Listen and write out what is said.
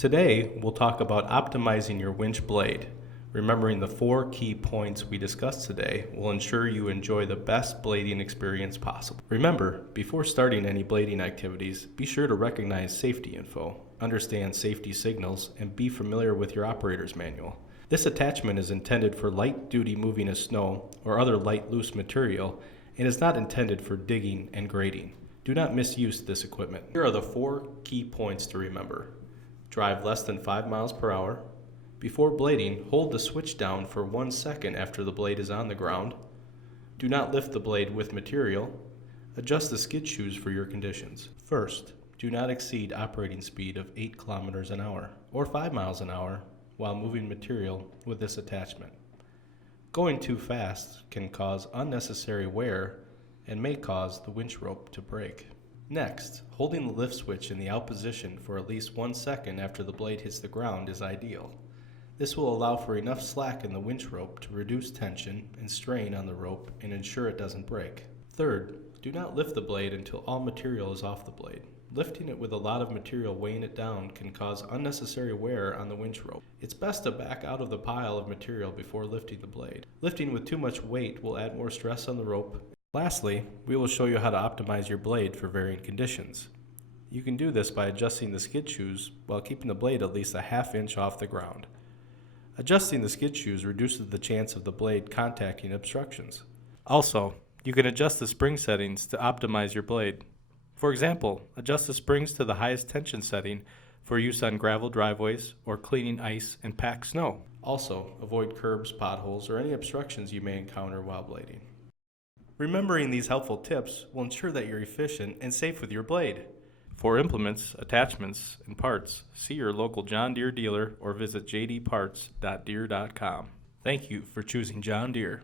Today, we'll talk about optimizing your winch blade. Remembering the 4 key points we discussed today will ensure you enjoy the best blading experience possible. Remember, before starting any blading activities, be sure to recognize safety info, understand safety signals, and be familiar with your operator's manual. This attachment is intended for light-duty moving of snow or other light loose material and is not intended for digging and grading. Do not misuse this equipment. Here are the 4 key points to remember. Drive less than 5 miles per hour. Before blading, hold the switch down for 1 second after the blade is on the ground. Do not lift the blade with material. Adjust the skid shoes for your conditions. First, do not exceed operating speed of 8 kilometers an hour or 5 miles an hour while moving material with this attachment. Going too fast can cause unnecessary wear and may cause the winch rope to break. Next, holding the lift switch in the out position for at least 1 second after the blade hits the ground is ideal. This will allow for enough slack in the winch rope to reduce tension and strain on the rope and ensure it doesn't break. Third, do not lift the blade until all material is off the blade. Lifting it with a lot of material weighing it down can cause unnecessary wear on the winch rope. It's best to back out of the pile of material before lifting the blade. Lifting with too much weight will add more stress on the rope. Lastly, we will show you how to optimize your blade for varying conditions. You can do this by adjusting the skid shoes while keeping the blade at least a ½ inch off the ground. Adjusting the skid shoes reduces the chance of the blade contacting obstructions. Also, you can adjust the spring settings to optimize your blade. For example, adjust the springs to the highest tension setting for use on gravel driveways or cleaning ice and packed snow. Also, avoid curbs, potholes, or any obstructions you may encounter while blading. Remembering these helpful tips will ensure that you're efficient and safe with your blade. For implements, attachments, and parts, see your local John Deere dealer or visit jdparts.deere.com. Thank you for choosing John Deere.